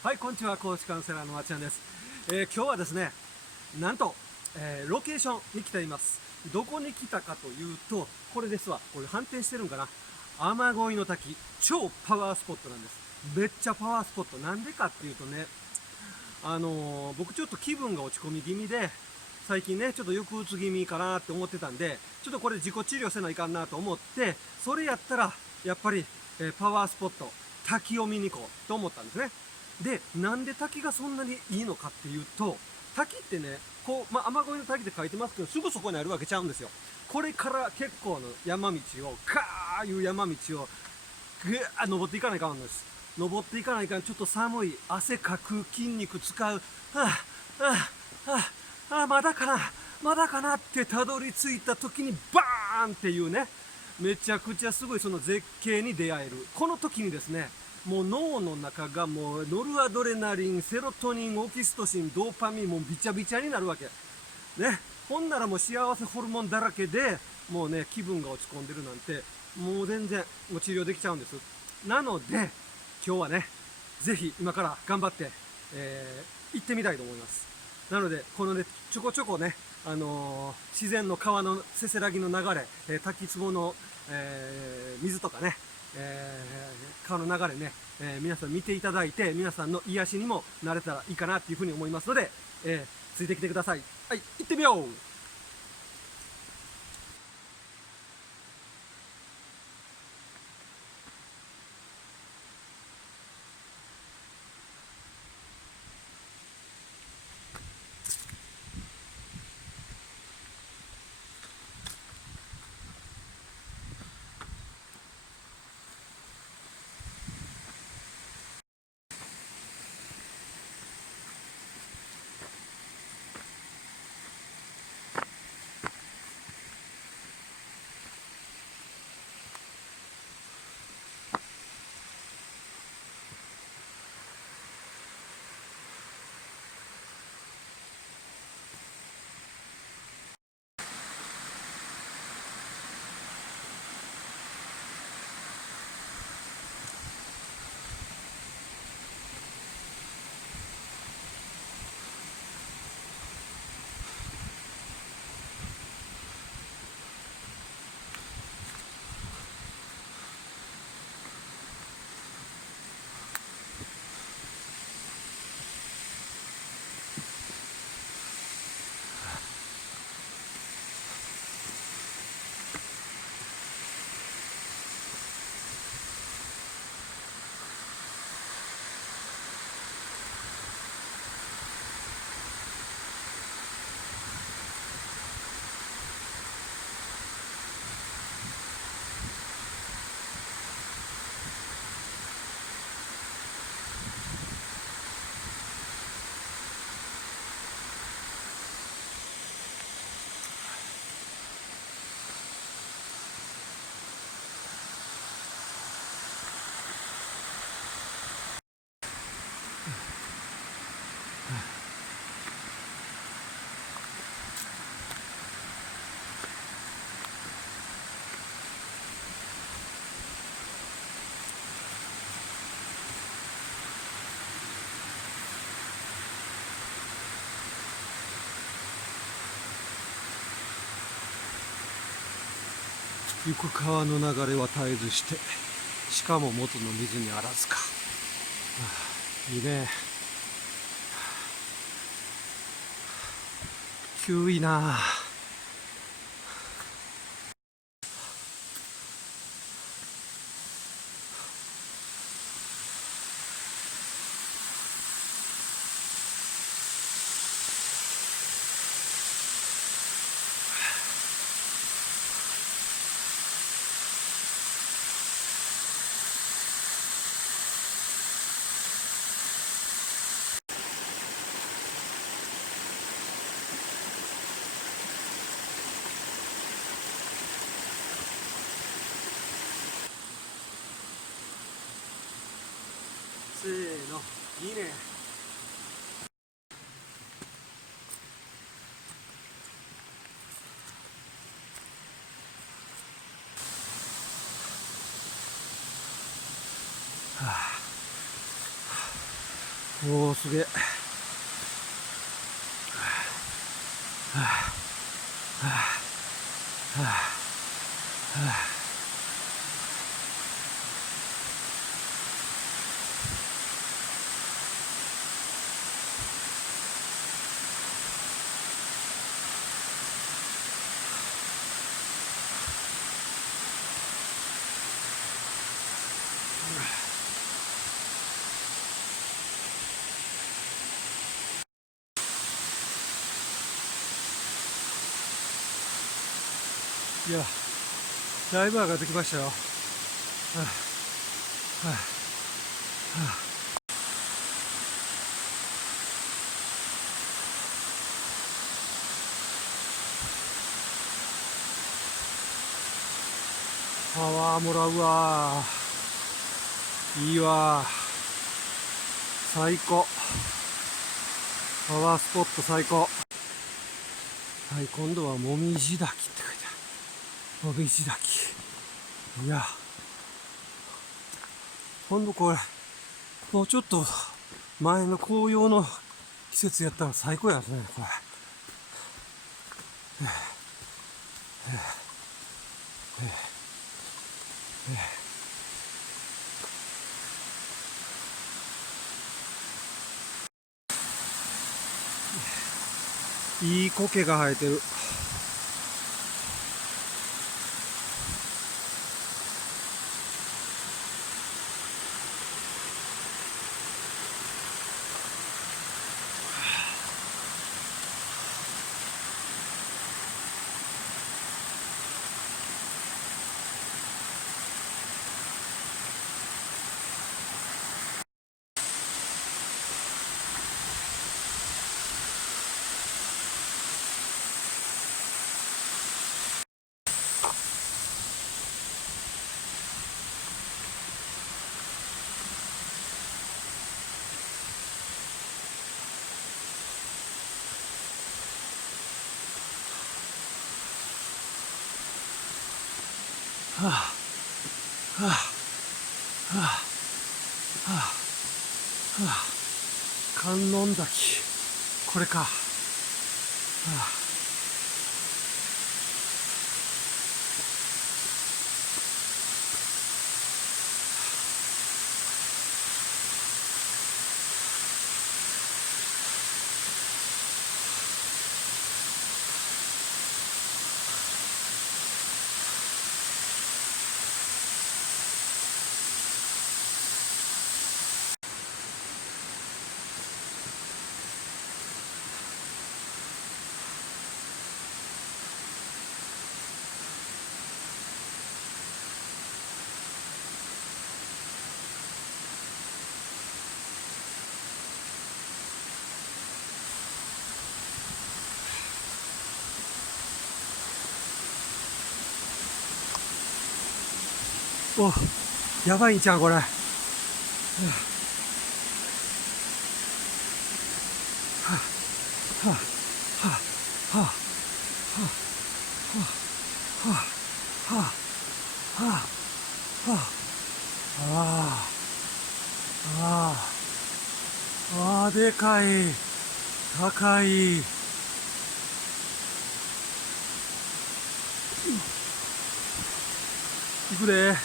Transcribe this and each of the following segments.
はい、こんにちは。コーチカウンセラーのまっちゃんです。今日はですね、なんと、ロケーションに来ています。どこに来たかというと、これですわ。これ反転してるんかな。雨乞いの滝、超パワースポットなんです。めっちゃパワースポット。なんでかっていうとね、僕ちょっと気分が落ち込み気味で、最近ね、ちょっと抑うつ気味かなって思ってたんで、ちょっとこれ自己治療せないかんなと思って、それやったら、やっぱり、パワースポット、滝を見に行こうと思ったんですね。で、なんで滝がそんなにいいのかっていうと、滝ってね、こう、雨乞いの滝って書いてますけど、すぐそこにあるわけちゃうんですよ。これから結構の山道を、ガーいう山道を、ぐー登っていかないかんのです。登っていかないかん、ちょっと寒い、汗かく、筋肉使う、はあ、はあ、はあ、はあ、まだかな、まだかなってたどり着いた時にバーンっていうね、めちゃくちゃすごいその絶景に出会える。この時にですね、もう脳の中がもうノルアドレナリン、セロトニン、オキシトシン、ドーパミンもうビチャビチャになるわけ。ね。ほんならもう幸せホルモンだらけで、もうね、気分が落ち込んでるなんて、もう全然もう治療できちゃうんです。なので、今日はね、ぜひ今から頑張って、行ってみたいと思います。なので、このね、ちょこちょこね、自然の川のせせらぎの流れ、滝壺の、水とかね、川の流れね、皆さん見ていただいて、皆さんの癒しにもなれたらいいかなっていうふうに思いますので、ついてきてください。はい、行ってみよう。行く川の流れは絶えずして、しかも元の水にあらずか。いいね。急いな。せーの、いいね。はあおお、すげえ。いや、だいぶ上がってきましたよ。はあはあはあ、パワーもらうわ。いいわ。最高。パワースポット最高。はい、今度はもみじ滝って書いてある。もみじ滝。いや、今度これ、もうちょっと前の紅葉の季節やったら最高やね、これ。いい苔が生えてる。はあ、はあ、はあ、はあ、はあ、観音滝。これか。はあ、お、やばいんちゃうこれ。はあ、はあ、はあ、はあ、はあ、はあ、はあ、はあ、はあ、ああ、ああ、でかい、高い。いくで。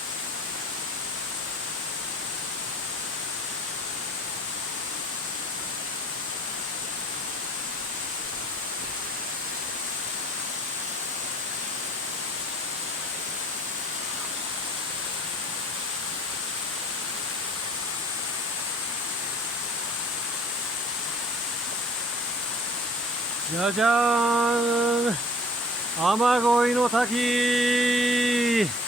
じゃじゃーん、雨乞いの滝。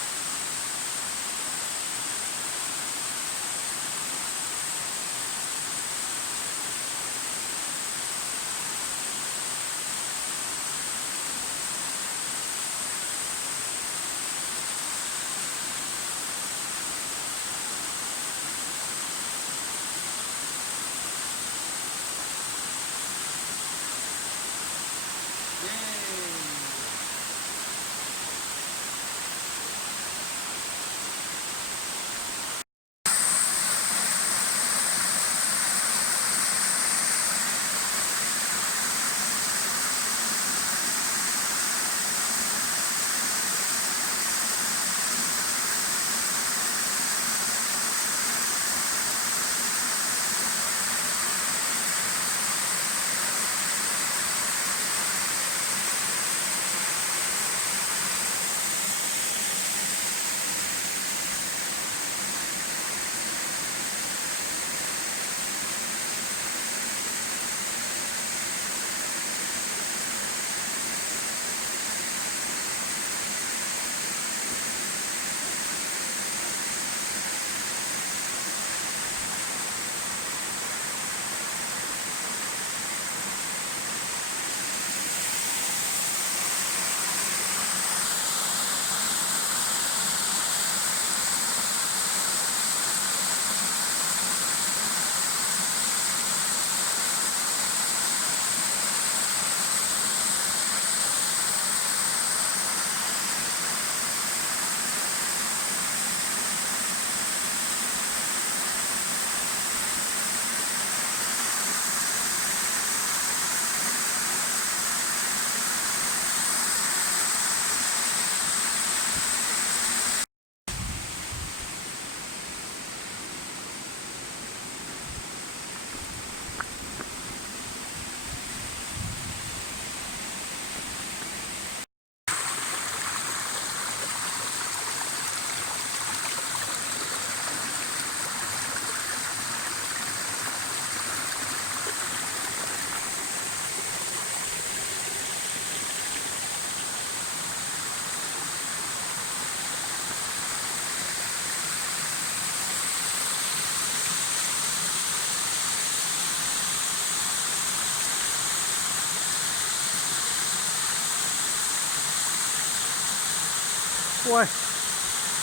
怖い、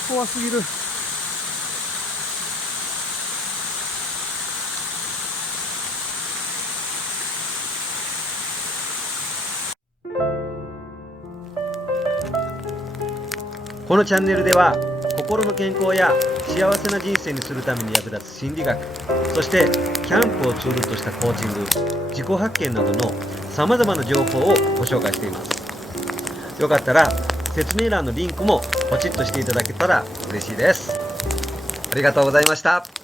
怖すぎる。このチャンネルでは心の健康や幸せな人生にするために役立つ心理学、そしてキャンプをツールとしたコーチング、自己発見などのさまざまな情報をご紹介しています。よかったら説明欄のリンクもポチッとしていただけたら嬉しいです。ありがとうございました。